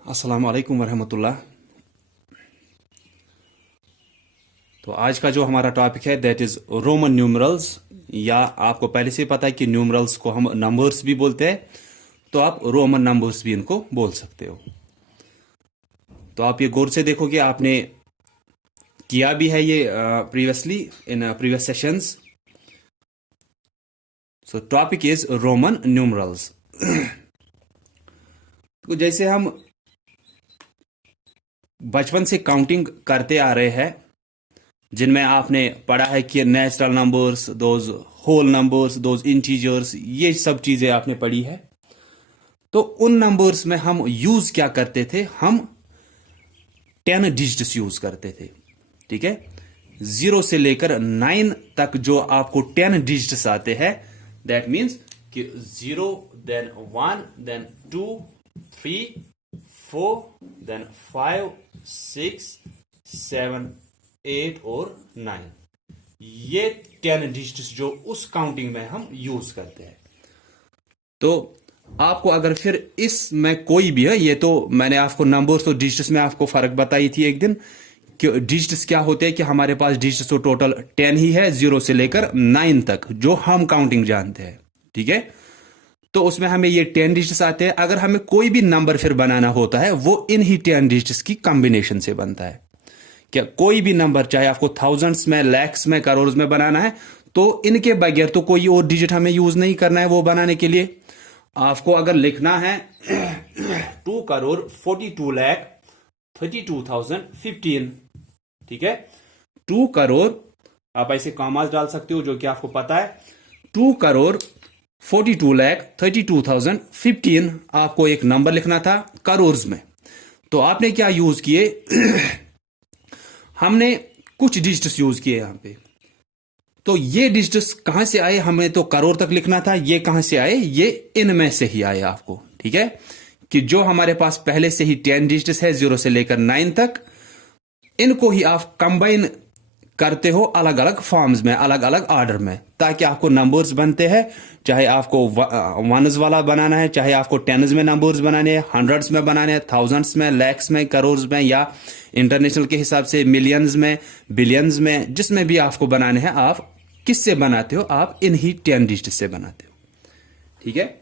अस्सलाम वालेकुम वरहमतुल्लाह। तो आज का जो हमारा टॉपिक है दैट इज रोमन न्यूमरल्स, या आपको पहले से पता है कि न्यूमरल्स को हम नंबर्स भी बोलते हैं, तो आप रोमन नंबर्स भी इनको बोल सकते हो। तो आप ये गौर से देखोगे, आपने किया भी है ये previously in previous sessions. So topic is Roman numerals. तो जैसे हम बचपन से काउंटिंग करते आ रहे हैं, जिनमें आपने पढ़ा है कि natural numbers, those whole numbers, those integers, ये सब चीजें आपने पढ़ी है। तो उन नंबर्स में हम यूज क्या करते थे? हम 10 डिजिट्स यूज करते थे। ठीक है, 0 से लेकर 9 तक जो आपको 10 डिजिट्स आते हैं, दैट मीन्स कि 0, देन 1, देन 2, 3, 4, देन 5, 6, 7, 8 और 9। ये 10 डिजिट्स जो उस काउंटिंग में हम यूज करते हैं। तो आपको अगर फिर इसमें कोई भी है, ये तो मैंने आपको नंबर्स और डिजिट्स में आपको फर्क बताई थी एक दिन कि डिजिट्स क्या होते हैं, कि हमारे पास डिजिट्स तो टोटल 10 ही है, 0 से लेकर 9 तक जो हम काउंटिंग जानते हैं। ठीक है, तो उसमें हमें ये 10 डिजिट्स आते हैं। अगर हमें कोई भी नंबर फिर बनाना होता है, वो इन ही 10 डिजिट्स की कॉम्बिनेशन से बनता है। क्या कोई भी नंबर, चाहे आपको थाउजेंड्स में, लैक्स में, करोड़ में बनाना है, तो इनके बगैर तो कोई और डिजिट हमें यूज नहीं करना है वो बनाने के लिए। आपको अगर लिखना है 2,42,32,15, ठीक है, 2 करोड़, आप ऐसे कॉमास डाल सकते हो जो कि आपको पता है। 2,42,32,15 आपको एक नंबर लिखना था करोड़ में। तो आपने क्या यूज किए? हमने कुछ डिजिट्स यूज किए यहां पे। तो ये डिजिट्स कहां से आए? हमें तो करोड़ तक लिखना था, ये कहां से आए? ये इनमें से ही आए आपको। ठीक है, कि जो हमारे पास पहले से ही 10 डिजिट्स है 0 से लेकर 9 तक, इनको ही आप कंबाइन करते हो अलग अलग फॉर्म्स में, अलग अलग ऑर्डर में, ताकि आपको नंबर्स बनते हैं। चाहे आपको वनस वाला बनाना है, चाहे आपको टेन्स में नंबर्स बनाने हैं, हंड्रेड्स में बनाने हैं, थाउजेंड्स में, लैक्स में, करोड़ में, या इंटरनेशनल के हिसाब से मिलियंस में, बिलियंस में, जिसमें भी आपको बनाने हैं, आप किससे बनाते हो? आप इन ही 10 डिजिट से बनाते हो। ठीक है,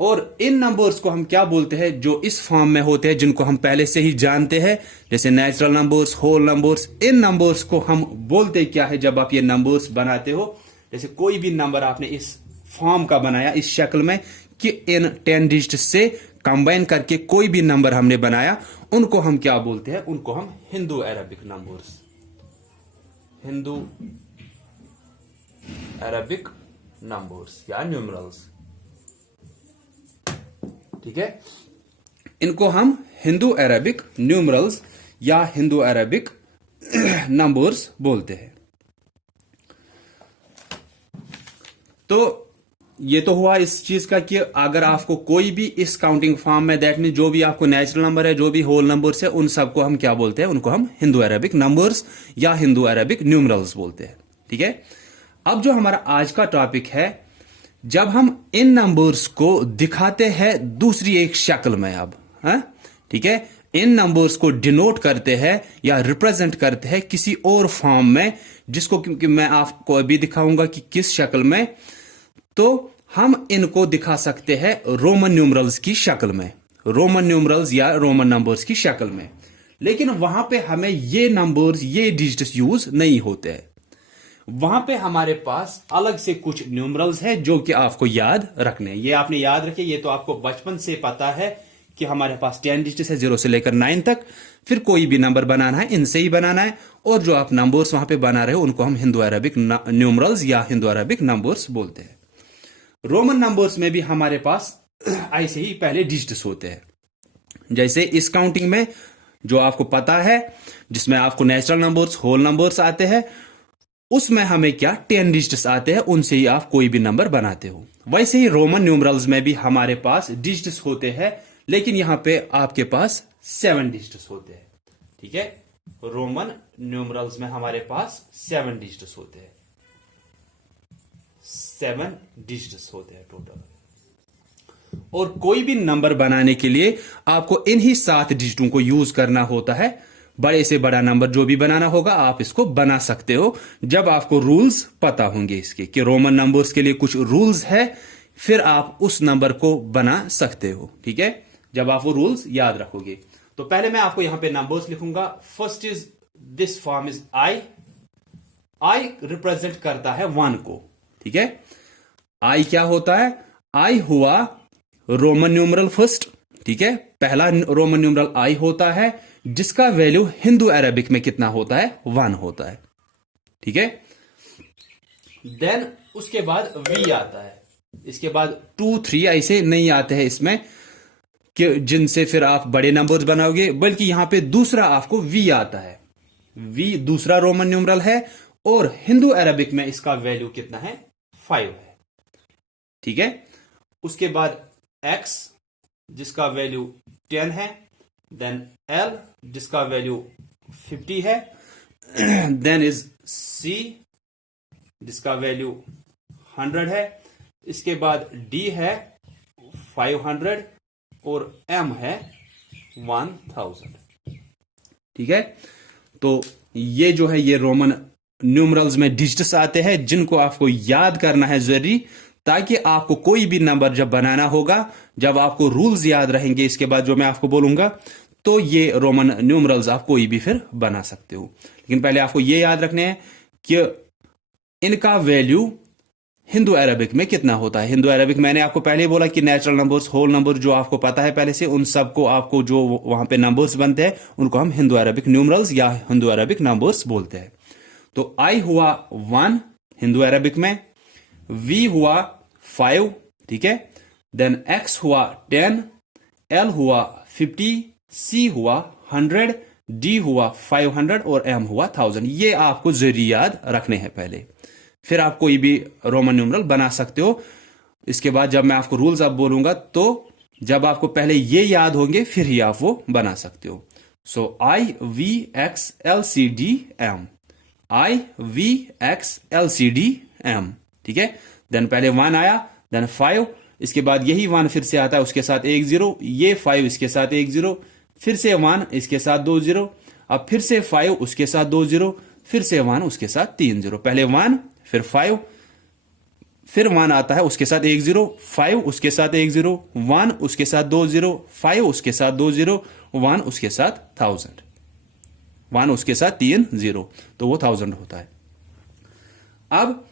और इन नंबर्स को हम क्या बोलते हैं? जो इस फॉर्म में होते हैं, जिनको हम पहले से ही जानते हैं, जैसे नेचुरल नंबर्स, होल नंबर्स, इन नंबर्स को हम बोलते क्या है जब आप ये नंबर्स बनाते हो? जैसे कोई भी नंबर आपने इस फॉर्म का बनाया, इस शक्ल में, कि इन 10 डिजिट से कंबाइन करके कोई भी नंबर हमने बनाया, उनको हम क्या बोलते हैं? उनको हम Hindu Arabic numbers, Hindu Arabic numbers या न्यूमरल्स। ठीक है, इनको हम हिंदू अरबिक न्यूमरल्स या हिंदू अरबिक नंबर्स बोलते हैं। तो ये तो हुआ इस चीज का कि अगर आपको कोई भी इस काउंटिंग फॉर्म में, दैट मीन जो भी आपको नेचुरल नंबर है, जो भी होल नंबर्स है, उन सबको हम क्या बोलते हैं? उनको हम हिंदू अरबिक नंबर्स या हिंदू अरबिक न्यूमरल्स बोलते हैं। ठीक है, अब जो हमारा आज का टॉपिक है, जब हम इन नंबर्स को दिखाते हैं दूसरी एक शक्ल में, अब ठीक है, इन नंबर्स को डिनोट करते हैं या रिप्रेजेंट करते हैं किसी और फॉर्म में, जिसको क्योंकि मैं आपको अभी दिखाऊंगा कि किस शक्ल में, तो हम इनको दिखा सकते हैं रोमन न्यूमरल्स की शक्ल में, रोमन न्यूमरल्स या रोमन नंबर्स की शक्ल में। लेकिन वहां पे हमें ये नंबर्स, ये डिजिट्स यूज नहीं होते हैं। वहां पे हमारे पास अलग से कुछ न्यूमरल्स है जो कि आपको याद रखने हैं। ये आपने याद रखे, ये तो आपको बचपन से पता है कि हमारे पास 10 डिजिट्स है 0 से लेकर 9 तक। फिर कोई भी नंबर बनाना है, इनसे ही बनाना है, और जो आप नंबर्स वहां पे बना रहे हो, उनको हम हिंदू अरबिक न्यूमरल्स या हिंदू अरबिक नंबर्स बोलते हैं। रोमन नंबर्स में भी हमारे पास ऐसे ही पहले डिजिट्स होते हैं। जैसे इस काउंटिंग में जो आपको पता है, जिसमें आपको नेचुरल नंबर्स, होल नंबर्स आते हैं, उसमें हमें क्या 10 डिजिट्स आते हैं, उनसे ही आप कोई भी नंबर बनाते हो। वैसे ही रोमन न्यूमरल्स में भी हमारे पास डिजिट्स होते हैं, लेकिन यहां पे आपके पास 7 डिजिट्स होते हैं। ठीक है, रोमन न्यूमरल्स में हमारे पास 7 डिजिट्स होते हैं, 7 डिजिट्स होते हैं टोटल। और कोई भी नंबर बनाने के लिए आपको इन्हीं 7 डिजिटों को यूज करना होता है। बड़े से बड़ा नंबर जो भी बनाना होगा आप इसको बना सकते हो जब आपको रूल्स पता होंगे इसके, कि रोमन नंबर्स के लिए कुछ रूल्स है, फिर आप उस नंबर को बना सकते हो। ठीक है, जब आप वो रूल्स याद रखोगे। तो पहले मैं आपको यहां पे नंबर्स लिखूंगा। First is this form is I. I represent करता है 1 को। ठीक है, आई क्या होता है? आई हुआ रोमन न्यूमरल फर्स्ट। ठीक है, पहला रोमन न्यूमरल आई होता है जिसका वैल्यू हिंदू अरेबिक में कितना होता है? 1 होता है। ठीक है, देन उसके बाद वी आता है। इसके बाद 2 3 ऐसे नहीं आते हैं इसमें कि जिनसे फिर आप बड़े नंबर्स बनाओगे, बल्कि यहां पे दूसरा आपको वी आता है। वी दूसरा रोमन न्यूमरल है और हिंदू अरेबिक में इसका वैल्यू कितना है? 5 है। ठीक है, उसके बाद एक्स जिसका वैल्यू 10 है, देन एल जिसका वैल्यू 50 है, देन इज सी जिसका वैल्यू 100 है, इसके बाद डी है 500 और एम है 1000। ठीक है, तो ये जो है ये रोमन न्यूमरल्स में डिजिट्स आते हैं जिनको आपको याद करना है जरूरी, ताकि आपको कोई भी नंबर जब बनाना होगा, जब आपको रूल्स याद रहेंगे इसके बाद जो मैं आपको बोलूंगा, तो ये रोमन न्यूमरल्स आप कोई भी फिर बना सकते हो। लेकिन पहले आपको ये याद रखने हैं कि इनका वैल्यू हिंदू अरेबिक में कितना होता है। हिंदू अरेबिक मैंने आपको पहले ही बोला कि नेचुरल नंबर्स, होल नंबर जो आपको पता है पहले से, उन सबको आपको जो वहां पे नंबर्स बनते हैं उनको हम हिंदू अरेबिक न्यूमरल्स या हिंदू अरेबिक नंबर्स बोलते हैं। तो आई हुआ 1 हिंदू अरेबिक में, वी हुआ 5। ठीक है, देन एक्स हुआ 10, एल हुआ 50, सी हुआ 100, डी हुआ 500 और एम हुआ 1000। ये आपको जरूरी याद रखने हैं पहले, फिर आप कोई भी रोमन न्यूमरल बना सकते हो। इसके बाद जब मैं आपको रूल्स अब बोलूंगा, तो जब आपको पहले ये याद होंगे फिर ही आप वो बना सकते हो। So I V X L C D M, I V X L C D M. ठीक है, देन पहले 1 आया, देन 5, इसके बाद यही 1 फिर से आता है, उसके साथ 1 0, ये 5 इसके साथ 1 0, फिर से 1 इसके साथ 2 0, अब फिर से 5 उसके साथ 2 0, फिर से 1 उसके साथ 3 0। पहले 1 फिर 5, फिर 1 आता है उसके साथ 1 0, 5 उसके साथ 1 0, 1 उसके साथ 2 0, 5 उसके साथ 2 0, 1 उसके साथ 1000, 1 उसके साथ 3 0, तो वो 1000 होता है। अब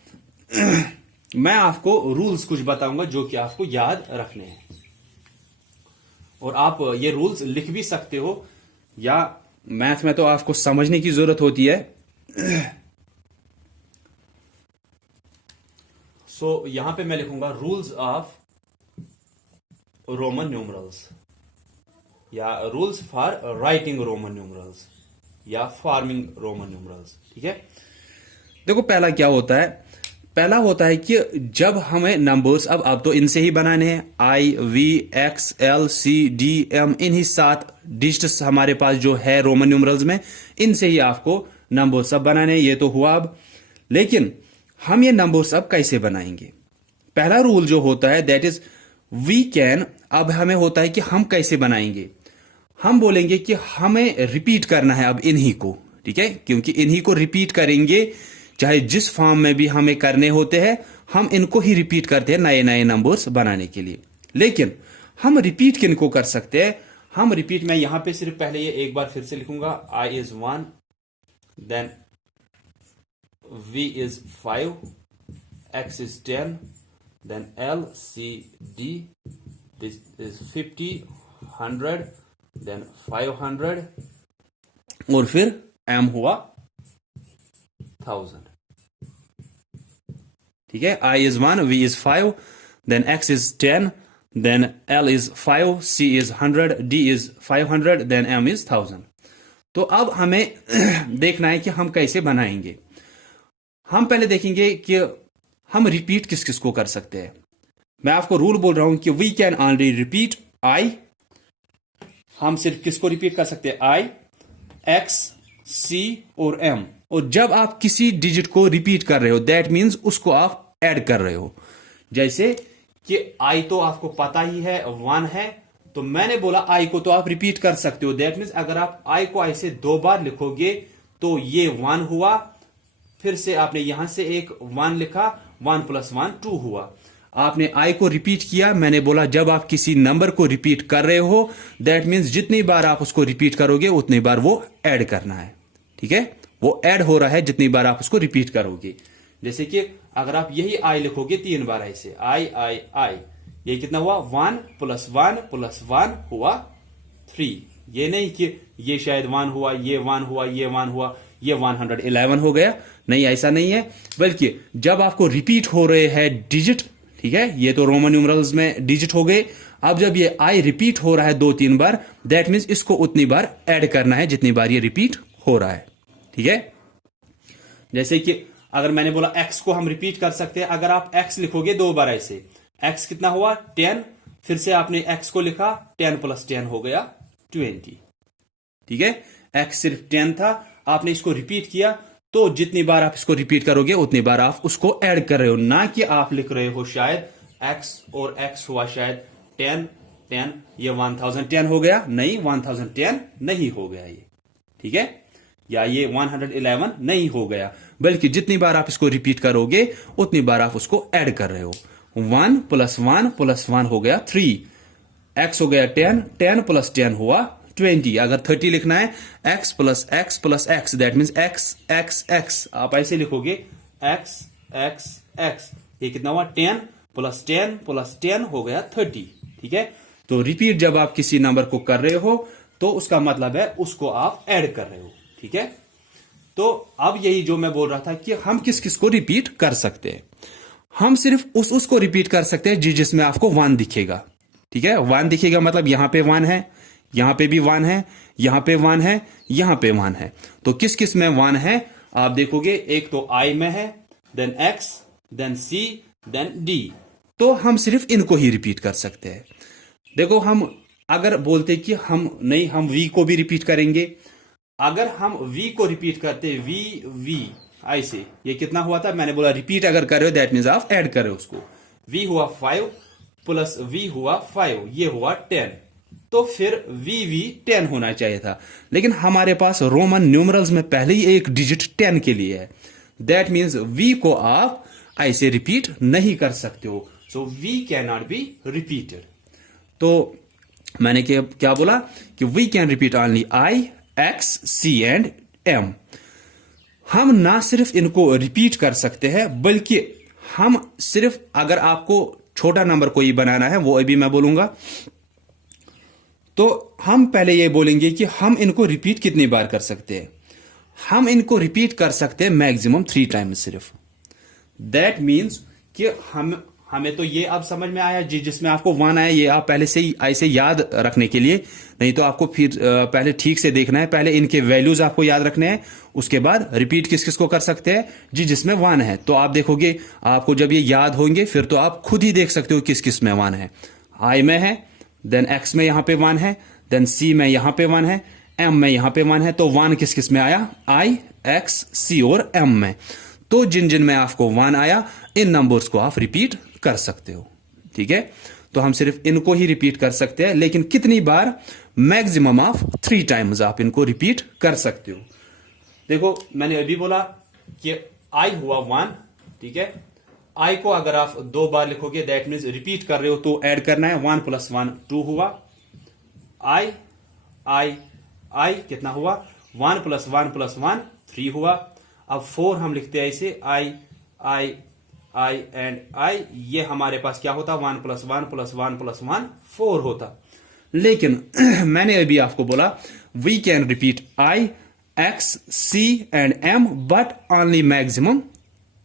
मैं आपको रूल्स कुछ बताऊंगा जो कि आपको याद रखने हैं, और आप ये रूल्स लिख भी सकते हो, या मैथ में तो आपको समझने की जरूरत होती है। सो यहां पे मैं लिखूंगा रूल्स ऑफ रोमन न्यूमरल्स, या rules for writing Roman numerals, या फॉर्मिंग रोमन न्यूमरल्स। ठीक है, देखो पहला क्या होता है? पहला होता है कि जब हमें नंबर्स, अब तो इनसे ही बनाने हैं, I V X L C D M, इन्हीं 7 डिजिट्स हमारे पास जो है रोमन न्यूमरल्स में, इनसे ही आपको नंबर्स अब बनाने हैं। ये तो हुआ अब, लेकिन हम ये नंबर्स अब कैसे बनाएंगे? पहला रूल जो होता है दैट इज वी कैन, अब हमें होता है कि हम कैसे बनाएंगे। हम बोलेंगे कि हमें रिपीट करना है अब इन्हीं को। ठीक है, क्योंकि इन्हीं को रिपीट करेंगे, चाहे जिस फॉर्म में भी हमें करने होते हैं, हम इनको ही रिपीट करते हैं नए नए नंबर्स बनाने के लिए। लेकिन हम रिपीट किनको कर सकते हैं? हम रिपीट, मैं यहां पे सिर्फ पहले ये एक बार फिर से लिखूंगा, I is 1, then V is 5, X is 10, then L, C, D, this is 50, 100, then 500, और फिर M हुआ 1000। ठीक है, I is 1, V is 5, then X is 10, then L is 5, C is 100, D is 500, then M is 1000। तो अब हमें देखना है कि हम कैसे बनाएंगे। हम पहले देखेंगे कि हम रिपीट किस किस को कर सकते हैं। मैं आपको रूल बोल रहा हूं कि we can only repeat I, हम सिर्फ किसको रिपीट कर सकते हैं? आई, एक्स, सी और एम। और जब आप किसी डिजिट को रिपीट कर रहे हो, दैट मीन्स उसको आप ऐड कर रहे हो। जैसे कि आई तो आपको पता ही है 1 है, तो मैंने बोला आई को तो आप रिपीट कर सकते हो। दैट मीन्स अगर आप आई को ऐसे 2 बार लिखोगे तो ये 1 हुआ, फिर से आपने यहां से एक 1 लिखा, 1 + 1 2 हुआ। आपने आई को रिपीट किया। मैंने बोला जब आप किसी नंबर को रिपीट कर रहे हो दैट मीन्स जितनी बार आप उसको रिपीट करोगे उतनी बार वो ऐड करना है। ठीक है, वो ऐड हो रहा है जितनी बार आप उसको रिपीट करोगे। जैसे कि अगर आप यही आई लिखोगे 3 बार ऐसे आई आई आई, ये कितना हुआ 1 + 1 + 1 हुआ 3। ये नहीं कि ये शायद 1 हुआ, ये 1 हुआ, ये 1 हुआ, ये 111 हो गया। नहीं, ऐसा नहीं है। बल्कि जब आपको रिपीट हो रहे हैं डिजिट, ठीक है, ये तो रोमन न्यूमरल्स में डिजिट हो गए। अब जब ये आई रिपीट हो रहा है 2-3 बार, दैट मीन्स इसको उतनी बार ऐड करना है जितनी बार ये रिपीट हो रहा है। ठीक है, जैसे कि अगर मैंने बोला x को हम रिपीट कर सकते हैं। अगर आप x लिखोगे 2 बार ऐसे, x कितना हुआ 10, फिर से आपने x को लिखा 10 + 10 हो गया 20। ठीक है, x सिर्फ 10 था, आपने इसको रिपीट किया, तो जितनी बार आप इसको रिपीट करोगे उतनी बार आप उसको ऐड कर रहे हो, ना कि आप लिख रहे हो शायद x और x हुआ शायद 10 10, ये 1010 हो गया। नहीं, 1010 नहीं हो गया ये। ठीक है, या ये 111 नहीं हो गया, बल्कि जितनी बार आप इसको रिपीट करोगे उतनी बार आप उसको ऐड कर रहे हो। 1 + 1 + 1 हो गया 3, x हो गया 10, 10 + 10 हुआ 20। अगर 30 लिखना है x + x + x, that means x x x, आप ऐसे लिखोगे x x x, ये कितना हुआ 10 + 10 + 10 हो गया 30। ठीक है, तो रिपीट जब आप किसी नंबर को कर रहे हो तो उसका मतलब है उसको आप ऐड कर रहे हो। ठीक है, तो अब यही जो मैं बोल रहा था कि हम किस किस को रिपीट कर सकते हैं। हम सिर्फ उसको रिपीट कर सकते हैं जिसमें आपको 1 दिखेगा। ठीक है, 1 दिखेगा मतलब यहां पे 1 है, यहां पे भी 1 है, यहां पे 1 है, यहां पे 1 है। तो किस किस में 1 है आप देखोगे, एक तो आई में है, then x, then c, then d। तो हम सिर्फ इनको ही रिपीट कर सकते हैं। देखो, हम अगर बोलते कि हम नहीं, हम v को भी रिपीट करेंगे। अगर हम v को रिपीट करते v ऐसे, ये कितना हुआ था, मैंने बोला रिपीट अगर कर रहे हो दैट मीन्स आप ऐड कर रहे हो उसको। v हुआ 5 + v हुआ 5, ये हुआ 10, तो फिर v 10 होना चाहिए था। लेकिन हमारे पास रोमन न्यूमरल्स में पहले ही एक डिजिट 10 के लिए है, दैट मीन्स v को आप ऐसे रिपीट नहीं कर सकते हो। So v can not be repeated. तो मैंने क्या बोला कि we can repeat only i, x, c and m। हम ना सिर्फ इनको रिपीट कर सकते हैं, बल्कि हम सिर्फ, अगर आपको छोटा नंबर कोई बनाना है वो अभी मैं बोलूंगा, तो हम पहले ये बोलेंगे कि हम इनको रिपीट कितनी बार कर सकते हैं। हम इनको रिपीट कर सकते हैं मैक्सिमम 3 टाइम्स सिर्फ। दैट मीन्स कि हमें तो ये अब समझ में आया, जिसमें आपको 1 आया, ये आप पहले से ही ऐसे याद रखने के लिए, नहीं तो आपको फिर पहले ठीक से देखना है। पहले इनके वैल्यूज आपको याद रखने हैं, उसके बाद रिपीट किस किस को कर सकते हैं जिसमें 1 है। तो आप देखोगे, आपको जब ये याद होंगे फिर तो आप खुद ही देख सकते हो किस किस में 1 है। आई में है, देन x में यहां पे 1 है, देन c में यहां पे 1 है, m में यहां पे 1 है। तो 1 किस किस में आया, i, x, c और m में। तो जिन जिन में आपको 1 आया, इन नंबर्स को आप रिपीट कर सकते हो। ठीक है, तो हम सिर्फ इनको ही रिपीट कर सकते हैं, लेकिन कितनी बार, मैक्सिमम ऑफ 3 टाइम्स आप इनको रिपीट कर सकते हो। देखो, मैंने अभी बोला कि i हुआ 1, ठीक है, i को अगर आप 2 बार लिखोगे दैट मीन्स रिपीट कर रहे हो, तो ऐड करना है। 1 + 1 2 हुआ, i कितना हुआ, 1 + 1 + 1 3 हुआ। अब 4 हम लिखते हैं ऐसे, i एंड i, ये हमारे पास क्या होता, 1 + 1 + 1 + 1 4 होता। लेकिन मैंने अभी आपको बोला we can repeat i, x, c and m, but only maximum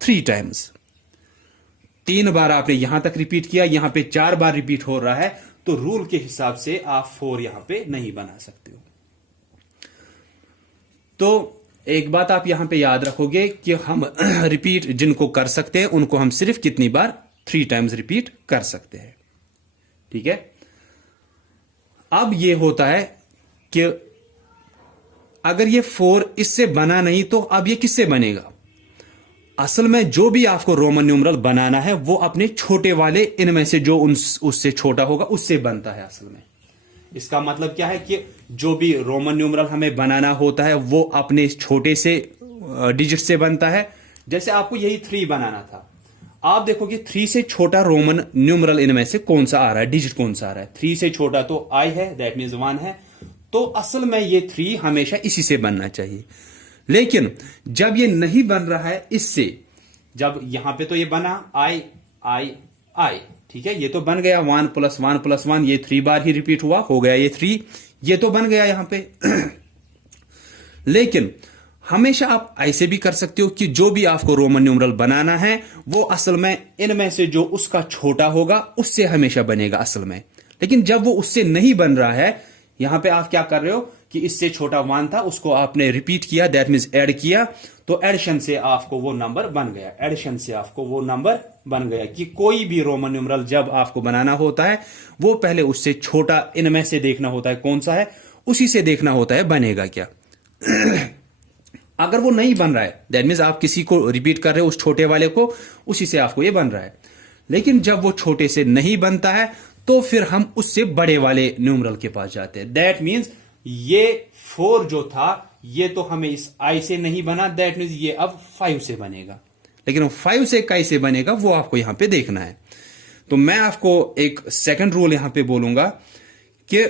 3 times. 3 बार आपने यहां तक रिपीट किया, यहां पे 4 बार रिपीट हो रहा है, तो रूल के हिसाब से आप 4 यहां पे नहीं बना सकते हो। तो एक बात आप यहां पे याद रखोगे कि हम रिपीट जिनको कर सकते हैं उनको हम सिर्फ कितनी बार, 3 टाइम्स रिपीट कर सकते हैं। ठीक है, अब ये होता है कि अगर ये 4 इससे बना नहीं तो अब ये किससे बनेगा। असल में जो भी आपको रोमन न्यूमरल बनाना है वो अपने छोटे वाले इनमें से जो उससे छोटा होगा उससे बनता है असल में। इसका मतलब क्या है कि जो भी रोमन न्यूमरल हमें बनाना होता है वो अपने छोटे से डिजिट से बनता है। जैसे आपको यही 3 बनाना था, आप देखो कि 3 से छोटा रोमन न्यूमरल इनमें से कौन सा आ रहा है, डिजिट कौन सा आ रहा है। 3 से छोटा तो आई है, दैट मीन्स 1 है। तो असल में ये 3 हमेशा इसी से बनना चाहिए। लेकिन जब ये नहीं बन रहा है इससे, जब यहां पे तो ये बना आई आई आई, ठीक है, ये तो बन गया 1 + 1 + 1, ये 3 बार ही रिपीट हुआ, हो गया ये 3, ये तो बन गया यहां पे। लेकिन हमेशा आप ऐसे भी कर सकते हो कि जो भी आपको रोमन न्यूमरल बनाना है वो असल में इनमें से जो उसका छोटा होगा उससे हमेशा बनेगा असल में। लेकिन जब वो उससे नहीं बन रहा है, यहां पे आप क्या कर रहे हो कि इससे छोटा 1 था, उसको आपने रिपीट किया, दैट मीन्स ऐड किया, तो एडिशन से आपको वो नंबर बन गया। एडिशन से आपको वो नंबर बन गया कि कोई भी रोमन न्यूमरल जब आपको बनाना होता है वो पहले उससे छोटा इनमें से देखना होता है कौन सा है, उसी से देखना होता है बनेगा क्या। अगर वो नहीं बन रहा है दैट मीन्स आप किसी को रिपीट कर रहे हो उस छोटे वाले को, उसी से आपको ये बन रहा है। लेकिन जब वो छोटे से नहीं बनता है तो फिर हम उससे बड़े वाले न्यूमरल के पास जाते हैं। दैट मीन्स ये 4 जो था ये तो हमें इस आई से नहीं बना, दैट मीन्स ये अब 5 से बनेगा। लेकिन 5 से कैसे बनेगा वो आपको यहां पे देखना है। तो मैं आपको एक सेकंड रूल यहां पे बोलूंगा कि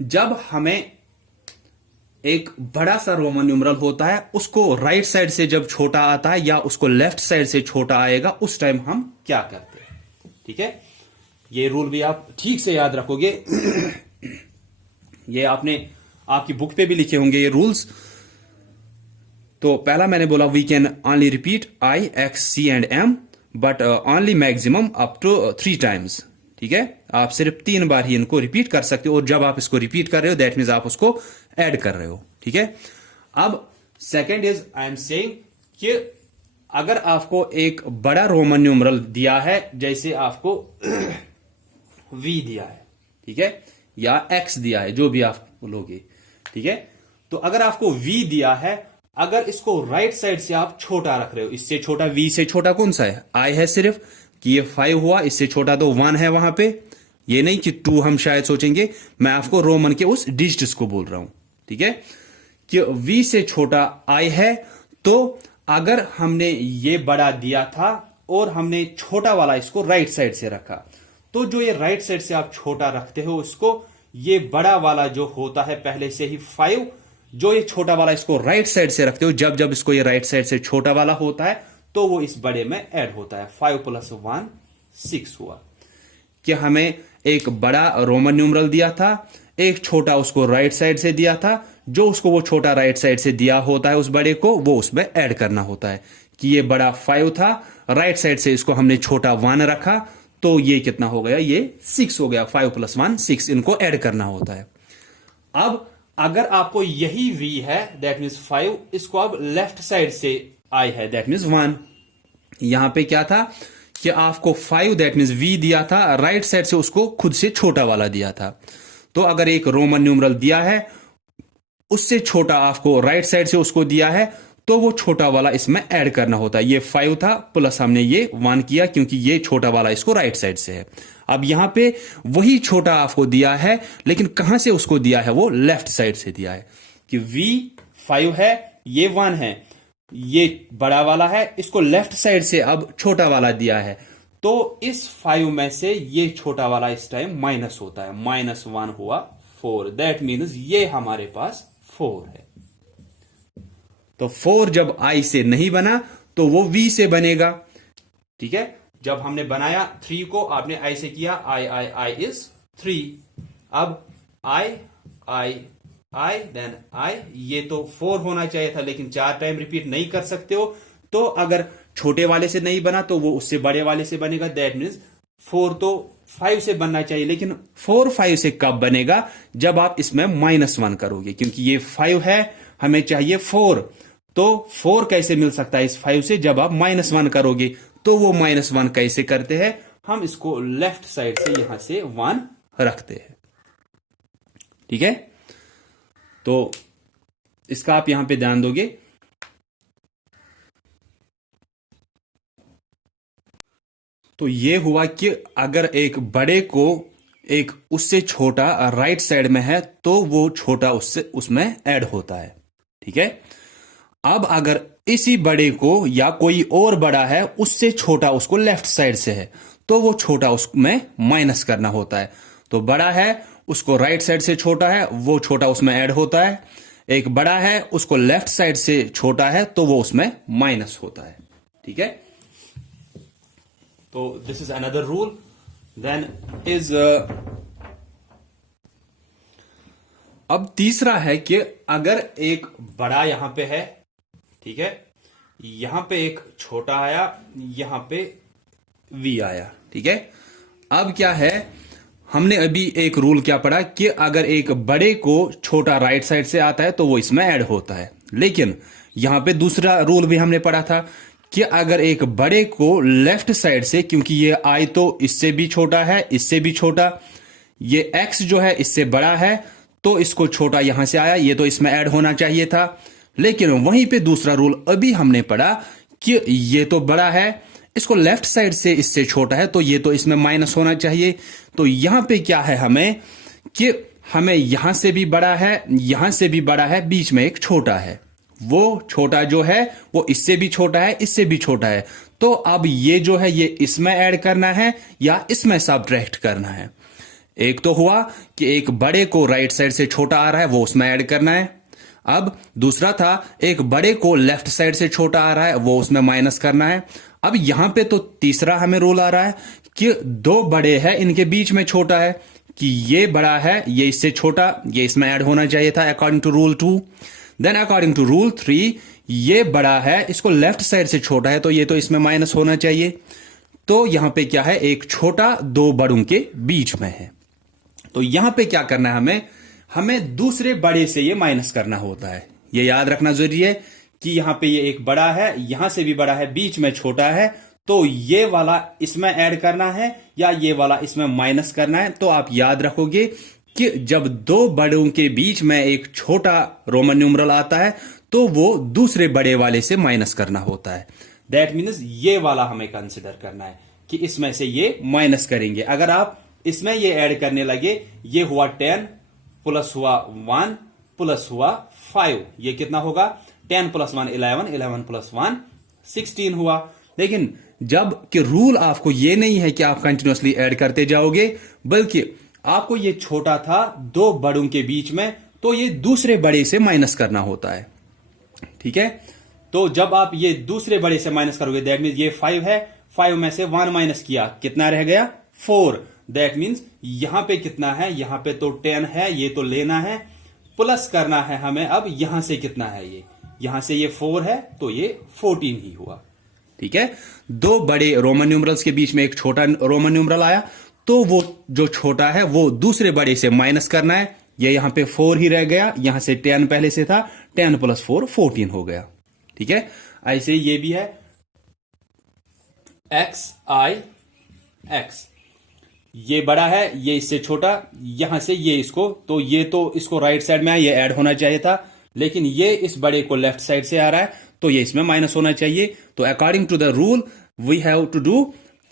जब हमें एक बड़ा सा रोमन न्यूमरल होता है उसको राइट साइड से जब छोटा आता है या उसको लेफ्ट साइड से छोटा आएगा, उस टाइम हम क्या करते हैं, ठीक है। ये रूल भी आप ठीक से याद रखोगे। ये आपने आपकी बुक पे भी लिखे होंगे ये रूल्स। तो पहला मैंने बोला we can only repeat I X C and M but only maximum up to 3 times, ठीक है। आप सिर्फ 3 बार ही इनको रिपीट कर सकते हो, और जब आप इसको रिपीट कर रहे हो दैट मीन्स आप उसको ऐड कर रहे हो, ठीक है। अब second is I am saying कि अगर आपको एक बड़ा रोमन न्यूमरल दिया है, जैसे आपको v दिया है, ठीक है, या x दिया है, जो भी आप लोगे, ठीक है। तो अगर आपको v दिया है, अगर इसको राइट साइड से आप छोटा रख रहे हो, इससे छोटा, v से छोटा कौन सा है, i है सिर्फ, कि ये 5 हुआ, इससे छोटा तो 1 है वहां पे, ये नहीं कि 2 हम शायद सोचेंगे, मैं आपको रोमन के उस डिजिट्स को बोल रहा हूं, ठीक है, कि v से छोटा i है। तो अगर हमने ये बड़ा दिया था और हमने छोटा वाला इसको राइट साइड से रखा, तो जो ये राइट साइड से आप छोटा रखते हो उसको, ये बड़ा वाला जो होता है पहले से ही 5, जो ये छोटा वाला इसको राइट साइड से रखते हो, जब जब इसको ये राइट साइड से छोटा वाला होता है तो वो इस बड़े में ऐड होता है। 5 + 1 6 हुआ। कि हमें एक बड़ा रोमन न्यूमरल दिया था, एक छोटा उसको राइट साइड से दिया था, जो उसको वो छोटा राइट साइड से दिया होता है उस बड़े को, वो उसमें ऐड करना होता है। कि ये बड़ा 5 था, राइट साइड से इसको हमने छोटा 1 रखा, तो ये कितना हो गया, ये 6 हो गया। 5 + 1 6, इनको ऐड करना होता है। अब अगर आपको यही v है दैट मीन्स 5, इसको अब लेफ्ट साइड से i है दैट मीन्स 1। यहां पे क्या था कि आपको 5 दैट मीन्स v दिया था, राइट साइड से उसको खुद से छोटा वाला दिया था। तो अगर एक रोमन न्यूमरल दिया है, उससे छोटा आपको राइट साइड से उसको दिया है, तो वो छोटा वाला इसमें ऐड करना होता है। ये 5 था प्लस हमने ये 1 किया, क्योंकि ये छोटा वाला इसको राइट साइड से है। अब यहां पे वही छोटा आपको दिया है, लेकिन कहां से उसको दिया है, वो लेफ्ट साइड से दिया है। कि v 5 है, ये 1 है, ये बड़ा वाला है, इसको लेफ्ट साइड से अब छोटा वाला दिया है, तो इस 5 में से ये छोटा वाला इस टाइम माइनस होता है। -1 हुआ 4, दैट मीन्स ये हमारे पास 4 है। तो 4 जब i से नहीं बना तो वो v से बनेगा, ठीक है। जब हमने बनाया 3 को, आपने i से किया, I इज 3। अब I देन I, ये तो 4 होना चाहिए था, लेकिन 4 टाइम रिपीट नहीं कर सकते हो। तो अगर छोटे वाले से नहीं बना तो वो उससे बड़े वाले से बनेगा, दैट मीन्स 4 तो 5 से बनना चाहिए। लेकिन 4 5 से कब बनेगा, जब आप इसमें -1 करोगे, क्योंकि ये 5 है, हमें चाहिए 4। तो 4 कैसे मिल सकता है इस 5 से, जब आप -1 करोगे। तो वो -1 कैसे करते हैं, हम इसको लेफ्ट साइड से यहां से 1 रखते हैं, ठीक है। तो इसका आप यहां पे ध्यान दोगे। तो ये हुआ कि अगर एक बड़े को एक उससे छोटा राइट साइड में है तो वो छोटा उससे उसमें ऐड होता है। ठीक है। अब अगर इसी बड़े को या कोई और बड़ा है उससे छोटा उसको लेफ्ट साइड से है तो वो छोटा उसमें माइनस करना होता है। तो बड़ा है उसको राइट साइड से छोटा है, वो छोटा उसमें ऐड होता है। एक बड़ा है उसको लेफ्ट साइड से छोटा है तो वो उसमें माइनस होता है। ठीक है। तो this is another rule. Then is अब तीसरा है कि अगर एक बड़ा यहां पे है, ठीक है, यहां पे एक छोटा आया, यहां पे वी आया। ठीक है। अब क्या है, हमने अभी एक रूल क्या पढ़ा कि अगर एक बड़े को छोटा राइट साइड से आता है तो वो इसमें ऐड होता है। लेकिन यहां पे दूसरा रूल भी हमने पढ़ा था कि अगर एक बड़े को लेफ्ट साइड से, क्योंकि ये आई तो इससे भी छोटा है, इससे भी छोटा, ये एक्स जो है इससे बड़ा है, तो इसको छोटा यहां से आया, ये तो इसमें ऐड होना चाहिए था। लेकिन वहीं पे दूसरा रूल अभी हमने पढ़ा कि ये तो बड़ा है, इसको लेफ्ट साइड से इससे छोटा है, तो ये तो इसमें माइनस होना चाहिए। तो यहां पे क्या है हमें कि हमें यहां से भी बड़ा है, यहां से भी बड़ा है, बीच में एक छोटा है, वो छोटा जो है वो इससे भी छोटा है, इससे भी छोटा है। तो अब ये जो है ये इसमें ऐड करना है या इसमें सबट्रैक्ट करना है। एक तो हुआ कि एक बड़े को राइट साइड से छोटा आ रहा है, वो उसमें ऐड करना है। अब दूसरा था एक बड़े को लेफ्ट साइड से छोटा आ रहा है, वो उसमें माइनस करना है। अब यहां पे तो तीसरा हमें रूल आ रहा है कि दो बड़े हैं, इनके बीच में छोटा है, कि ये बड़ा है, ये इससे छोटा, ये इसमें ऐड होना चाहिए था according to rule 2। Then according to rule 3 ये बड़ा है, इसको लेफ्ट साइड से छोटा है, तो ये तो इसमें माइनस होना चाहिए। तो यहां पे क्या है, एक छोटा दो बड़ों के बीच में है। तो यहां पे क्या करना है, हमें दूसरे बड़े से ये माइनस करना होता है। ये याद रखना जरूरी है कि यहां पे ये एक बड़ा है, यहां से भी बड़ा है, बीच में छोटा है, तो ये वाला इसमें ऐड करना है या ये वाला इसमें माइनस करना है। तो आप याद रखोगे कि जब दो बड़ों के बीच में एक छोटा रोमन न्यूमरल आता है तो वो दूसरे बड़े वाले से माइनस करना होता है। दैट मीन्स ये वाला हमें कंसिडर करना है कि इसमें से ये माइनस करेंगे। अगर आप इसमें ये ऐड करने लगे, ये हुआ 10 प्लस हुआ 1 प्लस हुआ 5, ये कितना होगा, 10 प्लस 1 11, 11 प्लस 1 16 हुआ। लेकिन जब कि रूल आपको ये नहीं है कि आप कंटिन्यूअसली ऐड करते जाओगे, बल्कि आपको ये छोटा था दो बड़ों के बीच में, तो ये दूसरे बड़े से माइनस करना होता है। ठीक है। तो जब आप ये दूसरे बड़े से माइनस करोगे, दैट मीन्स ये 5 है, 5 में से 1 माइनस किया, कितना रह गया, 4। दैट मीन्स यहां पे कितना है, यहां पे तो 10 है, ये तो लेना है, प्लस करना है हमें। अब यहां से कितना है, ये यहां से ये 4 है, तो ये 14 ही हुआ। ठीक है। दो बड़े रोमन न्यूमरल्स के बीच में एक छोटा रोमन न्यूमरल आया, तो वो जो छोटा है वो दूसरे बड़े से माइनस करना है। ये यहां पे 4 ही रह गया, यहां से 10 पहले से था, 10 प्लस 4 14 हो गया। ठीक है। ऐसे ये भी है एक्स आई एक्स, ये बड़ा है, ये इससे छोटा, यहां से ये इसको, तो ये तो इसको राइट साइड में है, ये ऐड होना चाहिए था, लेकिन ये इस बड़े को लेफ्ट साइड से आ रहा है, तो ये इसमें माइनस होना चाहिए। तो according to the rule we have to do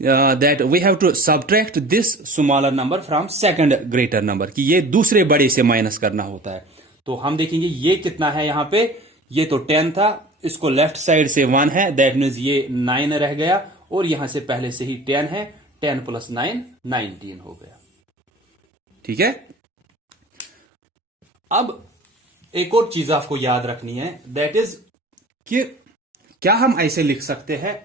that, we have to subtract this smaller number from second greater number, कि ये दूसरे बड़े से माइनस करना होता है। तो हम देखेंगे ये कितना है, यहां पे ये तो 10 था, इसको लेफ्ट साइड से 1 है, दैट मीन्स ये 9 रह गया, और यहां से पहले से ही 10 है, 10 प्लस 9 19 हो गया। ठीक है। अब एक और चीज आपको याद रखनी है, दैट इज कि क्या हम ऐसे लिख सकते हैं,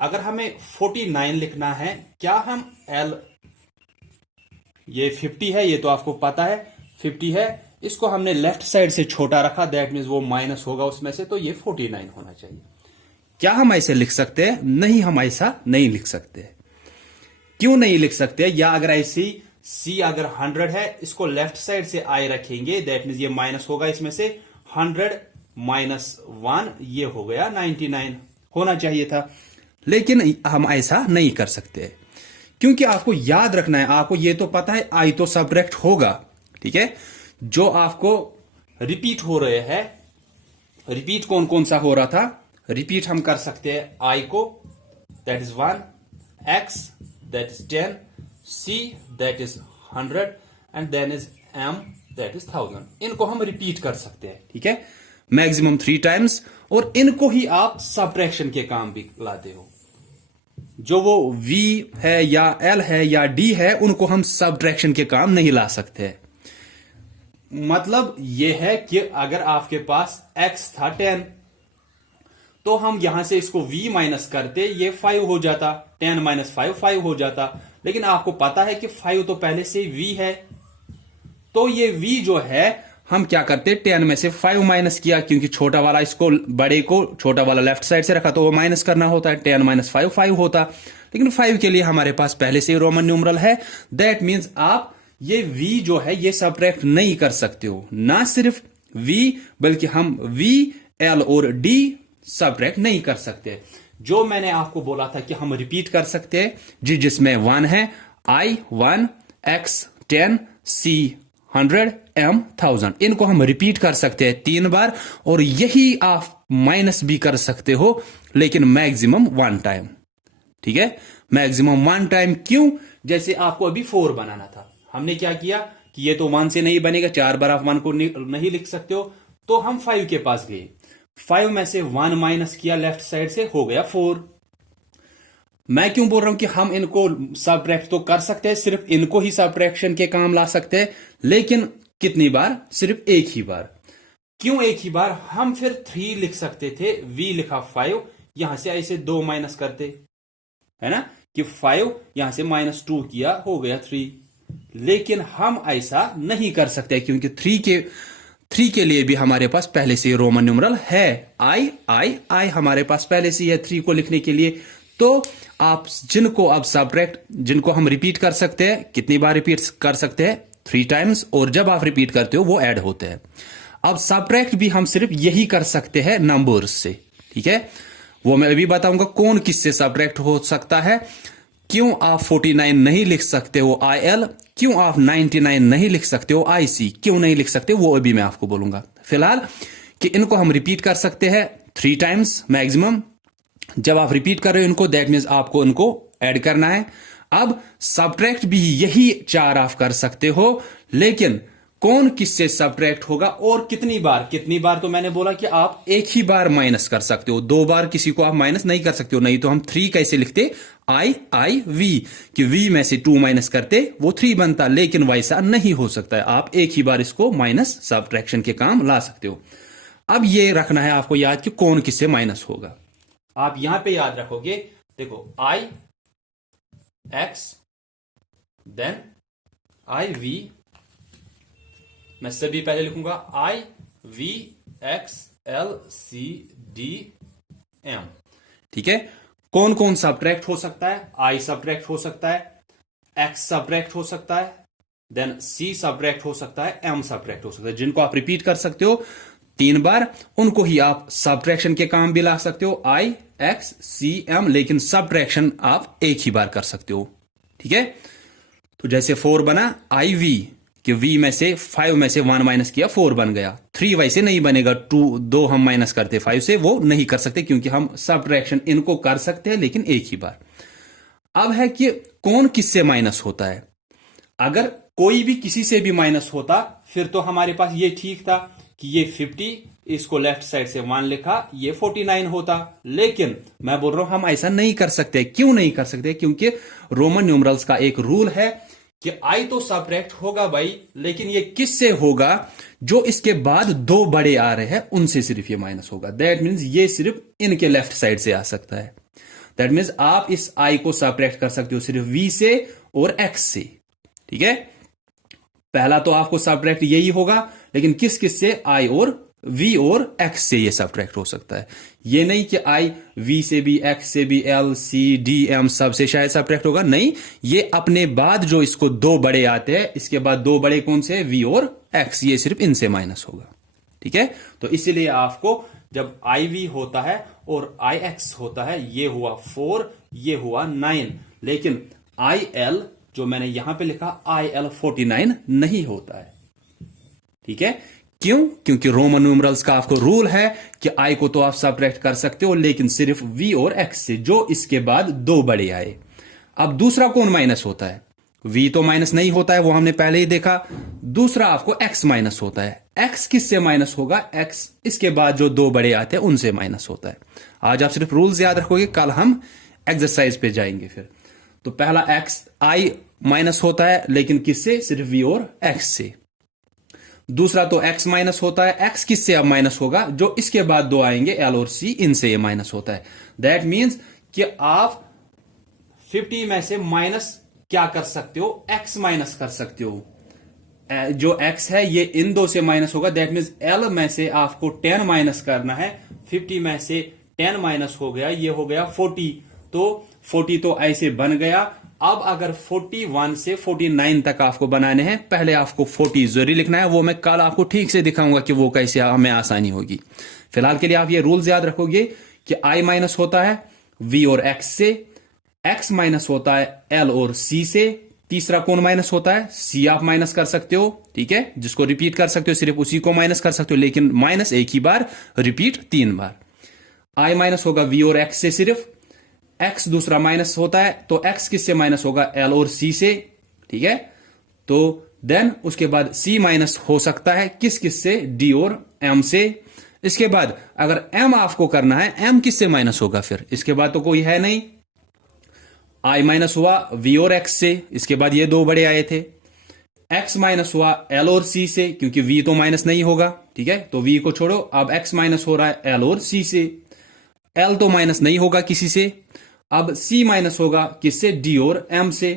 अगर हमें 49 लिखना है, क्या हम L, ये 50 है, ये तो आपको पता है 50 है, इसको हमने लेफ्ट साइड से छोटा रखा, दैट मीन्स वो माइनस होगा उसमें से, तो ये 49 होना चाहिए। क्या हम ऐसे लिख सकते हैं? नहीं, हम ऐसा नहीं लिख सकते। क्यों नहीं लिख सकते? या अगर ऐसी C अगर 100 है, इसको लेफ्ट साइड से I रखेंगे, दैट मीन्स ये माइनस होगा इसमें से, 100 माइनस 1 ये हो गया 99 होना चाहिए था। लेकिन हम ऐसा नहीं कर सकते, क्योंकि आपको याद रखना है, आपको ये तो पता है I तो सबट्रैक्ट होगा। ठीक है। जो आपको रिपीट हो रहे हैं, रिपीट कौन कौन सा हो रहा था, रिपीट हम कर सकते हैं I को, that is 1, x that is 10, c that is 100 and then is m that is 1000. इनको हम रिपीट कर सकते हैं, ठीक है, मैक्सिमम 3 टाइम्स, और इनको ही आप सबट्रैक्शन के काम भी लाते हो। जो वो v है या l है या d है, उनको हम सबट्रैक्शन के काम नहीं ला सकते। मतलब ये है कि अगर आपके पास x था 10, तो हम यहां से इसको v माइनस करते, ये 5 हो जाता, 10 माइनस 5 हो जाता। लेकिन आपको पता है कि 5 तो पहले से v है, तो ये v जो है हम क्या करते, 10 में से 5 माइनस किया, क्योंकि छोटा वाला इसको, बड़े को छोटा वाला लेफ्ट साइड से रखा तो वो माइनस करना होता है, 10 माइनस 5 होता। लेकिन 5 के लिए हमारे पास पहले से ही रोमन न्यूमरल है। दैट मीन्स आप ये v जो है ये सबट्रैक्ट नहीं कर सकते हो। ना सिर्फ v बल्कि हम v, l और d सबट्रैक्ट नहीं कर सकते। जो मैंने आपको बोला था कि हम रिपीट कर सकते हैं, जिसमें 1 है, i 1, x 10, c 100, m 1000, इनको हम रिपीट कर सकते हैं 3 बार, और यही आप माइनस भी कर सकते हो, लेकिन मैक्सिमम 1 टाइम, ठीक है, मैक्सिमम 1 टाइम। क्यों? जैसे आपको अभी 4 बनाना था, हमने क्या किया कि ये तो 1 से नहीं बनेगा, 4 बार आप 1 को नहीं लिख सकते हो, तो हम 5 के पास गए, 5 में से 1 माइनस किया लेफ्ट साइड से, हो गया 4। मैं क्यों बोल रहा हूं कि हम इनको सबट्रैक्ट तो कर सकते हैं, सिर्फ इनको ही सबट्रैक्शन के काम ला सकते हैं, लेकिन कितनी बार? सिर्फ एक ही बार। क्यों एक ही बार? हम फिर 3 लिख सकते थे, v लिखा 5, यहां से ऐसे 2 माइनस करते, है ना, कि 5 यहां से -2 किया, हो गया 3। लेकिन हम ऐसा नहीं कर सकते, क्योंकि 3 के लिए भी हमारे पास पहले से रोमन न्यूमरल है, I हमारे पास पहले से है 3 को लिखने के लिए। तो आप जिनको अब सबट्रैक्ट, जिनको हम रिपीट कर सकते हैं, कितनी बार रिपीट कर सकते हैं? 3 टाइम्स, और जब आप रिपीट करते हो वो ऐड होते हैं। अब सबट्रैक्ट भी हम सिर्फ यही कर सकते हैं नंबर्स से, ठीक है, वो मैं अभी बताऊंगा कौन किससे सबट्रैक्ट हो सकता है। क्यों आप 49 नहीं लिख सकते हो IL, क्यों आप 99 नहीं लिख सकते हो IC, क्यों नहीं लिख सकते, वो अभी मैं आपको बोलूंगा। फिलहाल कि इनको हम रिपीट कर सकते हैं 3 टाइम्स मैक्सिमम। जब आप रिपीट कर रहे हो इनको, दैट मीन्स आपको इनको ऐड करना है। अब सबट्रैक्ट भी यही 4 आप कर सकते हो, लेकिन कौन किससे सबट्रैक्ट होगा और कितनी बार? कितनी बार तो मैंने बोला कि आप एक ही बार माइनस कर सकते हो, 2 बार किसी को आप माइनस नहीं कर सकते हो। नहीं तो हम 3 कैसे लिखते, v, कि v में से 2 माइनस करते वो 3 बनता, लेकिन वैसा नहीं हो सकता है। आप एक ही बार इसको माइनस सबट्रैक्शन के काम ला सकते हो। अब ये रखना है आपको याद कि कौन किससे माइनस होगा। आप यहां पे याद रखोगे, देखो I x देन IV, मैं सभी पहले लिखूंगा I V X L C D M, ठीक है। कौन कौन सबट्रैक्ट हो सकता है? I सबट्रैक्ट हो सकता है, X सबट्रैक्ट हो सकता है, देन C सबट्रैक्ट हो सकता है, M सबट्रैक्ट हो सकता है। जिनको आप रिपीट कर सकते हो 3 बार, उनको ही आप सबट्रैक्शन के काम भी ला सकते हो, I X C M, लेकिन सबट्रैक्शन आप एक ही बार कर सकते हो, ठीक है। तो जैसे 4 बना IV, कि V में से 5 में से 1 माइनस किया 4 बन गया। 3 वैसे नहीं बनेगा, 2 हम माइनस करते 5 से, वो नहीं कर सकते, क्योंकि हम सबट्रैक्शन इनको कर सकते हैं लेकिन एक ही बार। अब है कि कौन किससे माइनस होता है। अगर कोई भी किसी से भी माइनस होता, फिर तो हमारे पास ये ठीक था कि ये 50, इसको लेफ्ट साइड से 1 लिखा, ये 49 होता। लेकिन मैं बोल रहा हूं हम ऐसा नहीं कर सकते। क्यों नहीं कर सकते? क्योंकि रोमन न्यूमरल्स का एक रूल है कि I तो सबट्रैक्ट होगा भाई, लेकिन ये किससे होगा? जो इसके बाद 2 बड़े आ रहे हैं उनसे सिर्फ ये माइनस होगा। दैट मीन्स ये सिर्फ इनके लेफ्ट साइड से आ सकता है। दैट मीन्स आप इस I को सबट्रैक्ट कर सकते हो सिर्फ V से और X से, ठीक है। पहला तो आपको सबट्रैक्ट यही होगा, लेकिन किस किस से? I और V और X से ये सबट्रैक्ट हो सकता है। ये नहीं कि I V से भी, X से भी, L C D M सबसे शायद सबट्रैक्ट होगा, नहीं। ये अपने बाद जो इसको 2 बड़े आते हैं, इसके बाद 2 बड़े कौन से? V और X, ये सिर्फ इनसे माइनस होगा, ठीक है। तो इसीलिए आपको जब IV होता है और IX होता है, ये हुआ 4, ये हुआ 9, लेकिन IL जो मैंने यहां पे लिखा IL 49 नहीं होता है, ठीक है। क्यों? क्योंकि रोमन न्यूमरल्स का आपको रूल है कि I को तो आप सबट्रैक्ट कर सकते हो, लेकिन सिर्फ V और X से, जो इसके बाद 2 बड़े आए। अब दूसरा कौन माइनस होता है? v तो माइनस नहीं होता है, वो हमने पहले ही देखा। दूसरा आपको x माइनस होता है। x किससे माइनस होगा? x इसके बाद जो दो बड़े आते हैं उनसे माइनस होता है। आज आप सिर्फ रूल्स याद रखोगे, कल हम एक्सरसाइज पे जाएंगे फिर। तो पहला x i माइनस होता है, लेकिन किससे? सिर्फ v और x से। दूसरा तो x माइनस होता है। x किससे अब माइनस होगा? जो इसके बाद दो आएंगे l और c, इनसे ये माइनस होता है। दैट मीन्स कि आप 50 में से माइनस क्या कर सकते हो? x माइनस कर सकते हो। जो x है ये इन दो से माइनस होगा। दैट मीन्स l में से आपको 10 माइनस करना है। 50 में से 10 माइनस हो गया, ये हो गया 40। तो 40 तो ऐसे बन गया। अब अगर 41 से 49 तक आपको बनाने हैं, पहले आपको 40 जरूरी लिखना है। वो मैं कल आपको ठीक से दिखाऊंगा कि वो कैसे हमें आसानी होगी। फिलहाल के लिए आप ये रूल्स याद रखोगे कि i माइनस होता है v और x से, x माइनस होता है l और c से। तीसरा कौन माइनस होता है? c आप माइनस कर सकते हो, ठीक है। जिसको रिपीट कर सकते हो सिर्फ उसी को माइनस कर सकते हो, लेकिन माइनस एक ही बार, रिपीट 3 बार। i माइनस होगा v और x से सिर्फ। x दूसरा माइनस होता है, तो x किससे माइनस होगा? l और c से, ठीक है। तो देन उसके बाद c माइनस हो सकता है किस किस से? d और m से। इसके बाद अगर m आपको करना है, m किससे माइनस होगा फिर? इसके बाद तो कोई है नहीं। i माइनस हुआ v और x से, इसके बाद ये दो बड़े आए थे। x माइनस हुआ l और c से, क्योंकि v तो माइनस नहीं होगा, ठीक है। तो v को छोड़ो, अब x माइनस हो रहा है l और c से। l तो माइनस नहीं होगा किसी से। अब c माइनस होगा किससे? d और m से।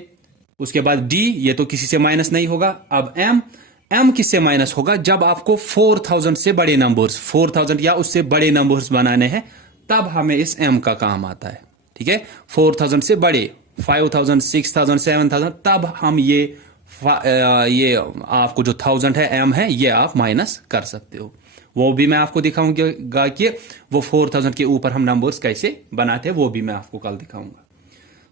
उसके बाद d, ये तो किसी से माइनस नहीं होगा। अब m किससे माइनस होगा? जब आपको 4000 से बड़े नंबर्स, 4000 या उससे बड़े नंबर्स बनाने हैं, तब हमें इस m का काम आता है, ठीक है। 4000 से बड़े, 5000, 6000, 7000, तब हम ये आपको जो 1000 है, m है, ये आप माइनस कर सकते हो। वो भी मैं आपको दिखाऊंगा कि वो 4000 के ऊपर हम नंबर्स कैसे बनाते हैं, वो भी मैं आपको कल दिखाऊंगा।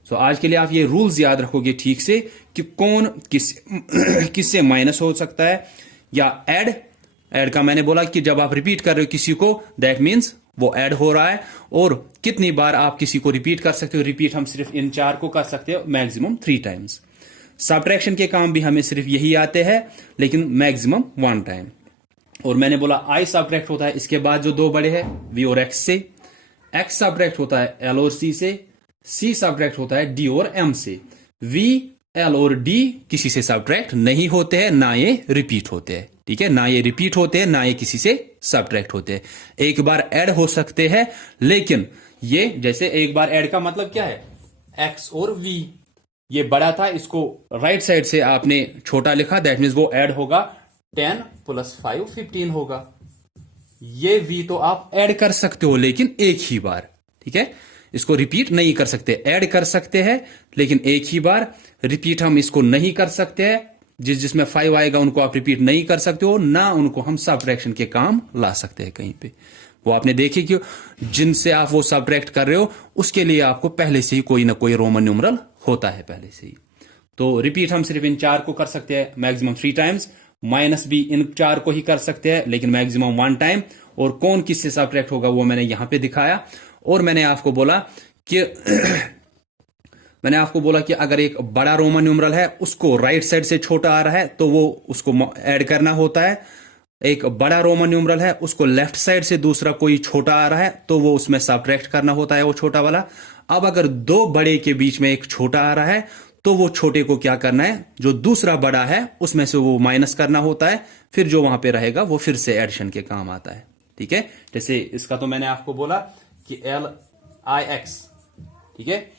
सो आज के लिए आप ये रूल्स याद रखोगे ठीक से कि कौन किससे माइनस हो सकता है। या ऐड का मैंने बोला कि जब आप रिपीट कर रहे हो किसी को, दैट मीन्स वो ऐड हो रहा है। और कितनी बार आप किसी को रिपीट कर सकते हो? रिपीट हम सिर्फ इन 4 को कर सकते हो, मैक्सिमम 3 टाइम्स। सब्ट्रैक्शन के काम भी हमें सिर्फ यही आते हैं, लेकिन मैक्सिमम 1 टाइम। और मैंने बोला i सब्ट्रैक्ट होता है इसके बाद जो दो बड़े हैं, v और x से। x सब्ट्रैक्ट होता है l और c से। c सब्ट्रैक्ट होता है d और m से। v, l और d किसी से सब्ट्रैक्ट नहीं होते हैं, ना ये रिपीट होते हैं, ठीक है। ना ये रिपीट होते हैं, ना ये किसी से सब्ट्रैक्ट होते हैं। एक बार ऐड हो सकते हैं, लेकिन ये जैसे एक बार ऐड का मतलब क्या है? x और v, ये बड़ा था, इसको राइट साइड से आपने छोटा लिखा, दैट मीन्स वो ऐड होगा। 10 + 5 15 होगा। ये v तो आप ऐड कर सकते हो, लेकिन एक ही बार, ठीक है। इसको रिपीट नहीं कर सकते। ऐड कर सकते हैं, लेकिन एक ही बार। रिपीट हम इसको नहीं कर सकते हैं। जिसमें 5 आएगा उनको आप रिपीट नहीं कर सकते हो, ना उनको हम सब्ट्रैक्शन के काम ला सकते हैं कहीं पे। वो आपने देखे कि जिनसे आप वो सब्ट्रैक्ट कर रहे हो, उसके लिए आपको पहले से ही कोई ना कोई रोमन न्यूमरल होता है पहले से ही। तो रिपीट हम सिर्फ इन 4 को कर सकते हैं, मैक्सिमम 3 टाइम्स। माइनस भी इन 4 को ही कर सकते हैं, लेकिन मैक्सिमम 1 टाइम। और कौन किससे सब्ट्रैक्ट होगा वो मैंने यहां पे दिखाया। और मैंने आपको बोला कि अगर एक बड़ा रोमन न्यूमरल है, उसको राइट साइड से छोटा आ रहा है, तो वो उसको ऐड करना होता है। एक बड़ा रोमन न्यूमरल है, उसको लेफ्ट साइड से दूसरा कोई छोटा आ रहा है, तो वो उसमें सब्ट्रैक्ट करना होता है, वो छोटा वाला। अब अगर दो बड़े के बीच में एक छोटा आ रहा है, तो वो छोटे को क्या करना है? जो दूसरा बड़ा है उसमें से वो माइनस करना होता है। फिर जो वहां पे रहेगा वो फिर से एडिशन के काम आता है, ठीक है। जैसे इसका तो मैंने आपको बोला कि LIX, ठीक है,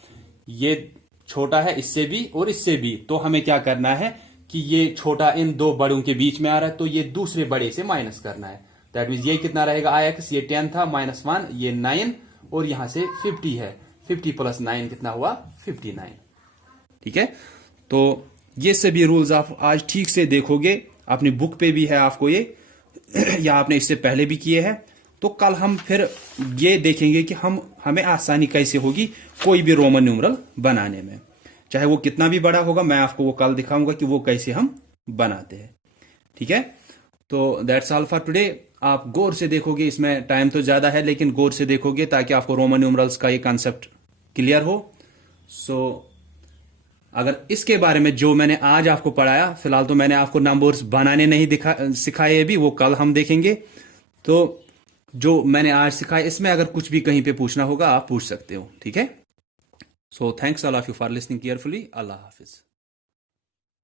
ये छोटा है इससे भी और इससे भी। तो हमें क्या करना है कि ये छोटा इन दो बड़ों के बीच में आ रहा है, तो ये दूसरे बड़े से माइनस करना है। दैट मीन्स ये कितना रहेगा? IX, ये 10 था, -1, ये 9, और यहां से 50 है। 50 + 9 कितना हुआ? 59, ठीक है। तो ये सभी रूल्स आप आज ठीक से देखोगे, अपनी बुक पे भी है आपको ये, या आपने इससे पहले भी किए हैं। तो कल हम फिर ये देखेंगे कि हमें आसानी कैसे होगी कोई भी रोमन न्यूमरल बनाने में, चाहे वो कितना भी बड़ा होगा। मैं आपको वो कल दिखाऊंगा कि वो कैसे हम बनाते हैं, ठीक है। तो दैट्स ऑल फॉर टुडे। आप गौर से देखोगे, इसमें टाइम तो ज्यादा है, लेकिन गौर से देखोगे ताकि आपको रोमन न्यूमरल्स का ये कॉन्सेप्ट क्लियर हो। सो अगर इसके बारे में जो मैंने आज आपको पढ़ाया, फिलहाल तो मैंने आपको नंबर्स बनाने नहीं सिखाए अभी, वो कल हम देखेंगे। तो जो मैंने आज सिखाया इसमें अगर कुछ भी कहीं पे पूछना होगा आप पूछ सकते हो, ठीक है। So thanks all of you for listening carefully. Allah Hafiz.